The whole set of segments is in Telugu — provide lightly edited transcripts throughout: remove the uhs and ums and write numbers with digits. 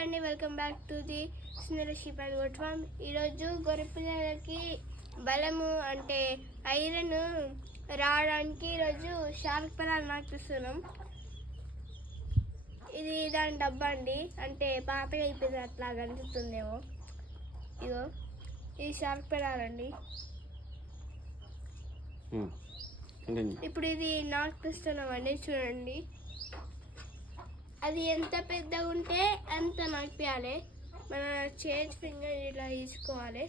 హాయ్ అండి, వెల్కమ్ బ్యాక్ టు ది స్నేల షీప్ అండ్ గోట్ ఫార్మ్. ఈరోజు గొర్రె పిల్లలకి బలము అంటే ఐరన్ రావడానికి ఈరోజు షార్క్ పిల్లలు నాటిస్తున్నాం. ఇది దాని డబ్బా అండి, అంటే పాతగా అయిపోయింది అట్లా కనిపిస్తుందేమో. ఇగో ఇది షార్క్ పిల్లలండి. ఇప్పుడు ఇది నాటిస్తున్నామండి, చూడండి. అది ఎంత పెద్దగా ఉంటే అంత నడిపించాలి. మన చేతి ఫింగర్ ఇట్లా తీసుకోవాలి.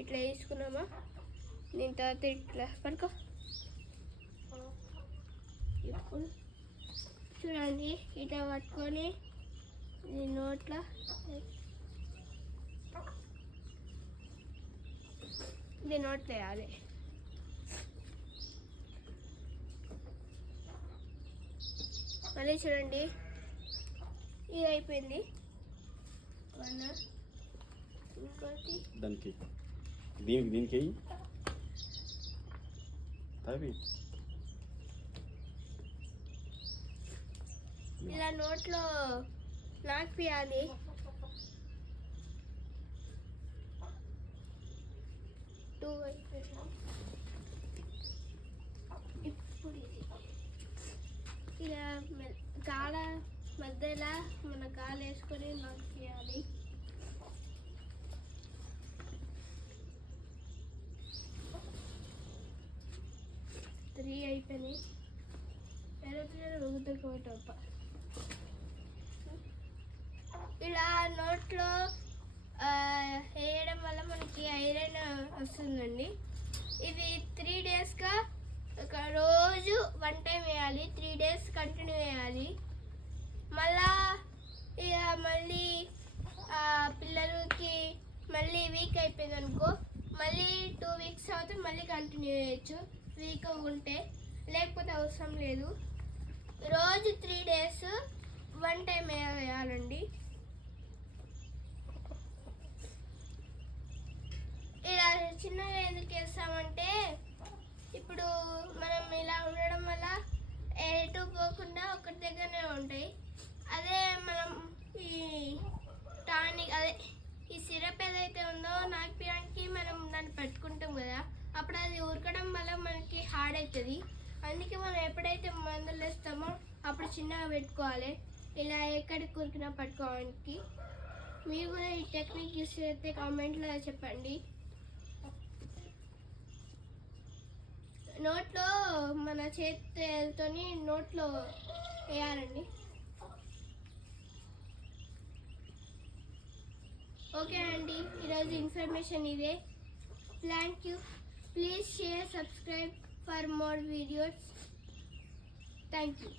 ఇట్లా తీసుకున్నామా, దీని తర్వాత ఇట్లా పడుకో. ఇప్పుడు చూడండి, ఇట్లా పట్టుకొని ఇది నోట్లో వేయాలి. మళ్ళీ చూడండి, ఇది అయిపోయింది. ఇంకోటి దానికి దీనికి ఇలా నోట్లో నాకియాలి. ఇప్పుడు ఇలా కాళ్ళ మధ్యలో మన కాలు వేసుకొని నొక్కియాలి. త్రీ అయిపోయినాయి. ఊగుతుకోటప్ప ఇలా నోట్లో వేయడం వల్ల మనకి ఐరన్ వస్తుందండి. ఇది 3 డేస్గా ఒక రోజు 1 టైం వేయాలి. 3 డేస్ కంటిన్యూ వేయాలి. మళ్ళీ పిల్లలకి మళ్ళీ వీక్ అయిపోయింది అనుకో, మళ్ళీ 2 వీక్స్ అవుతే మళ్ళీ కంటిన్యూ చేయొచ్చు వీక్ ఉంటే, లేకపోతే అవసరం లేదు. రోజు 3 డేస్ 1 టైం వేయాలండి. ఇలా చిన్నగా ఎందుకు వేస్తామంటే, ఇప్పుడు మనం ఇలా ఉండడం వల్ల ఎటు పోకుండా ఒకటి దగ్గరనే ఉంటాయి. అదే మనం ఈ టానిక్ ఈ సిరప్ ఏదైతే ఉందో నాకిపించడానికి మనం దాన్ని పెట్టుకుంటాం కదా, అప్పుడు అది ఉరకడం వల్ల మనకి హార్డ్ అవుతుంది. అందుకే మనం ఎప్పుడైతే మందులు వేస్తామో అప్పుడు చిన్నగా పెట్టుకోవాలి. ఇలా ఎక్కడికి ఉరికినా పట్టుకోవడానికి. మీరు కూడా ఈ టెక్నిక్ యూస్ చేస్తే కామెంట్లో చెప్పండి. నోట్లో మన చేతితో నోట్లో వేయాలండి. ఓకే అండి, ఈరోజు ఇన్ఫర్మేషన్ ఇదే. Thank you. Please share, subscribe for more videos. Thank you.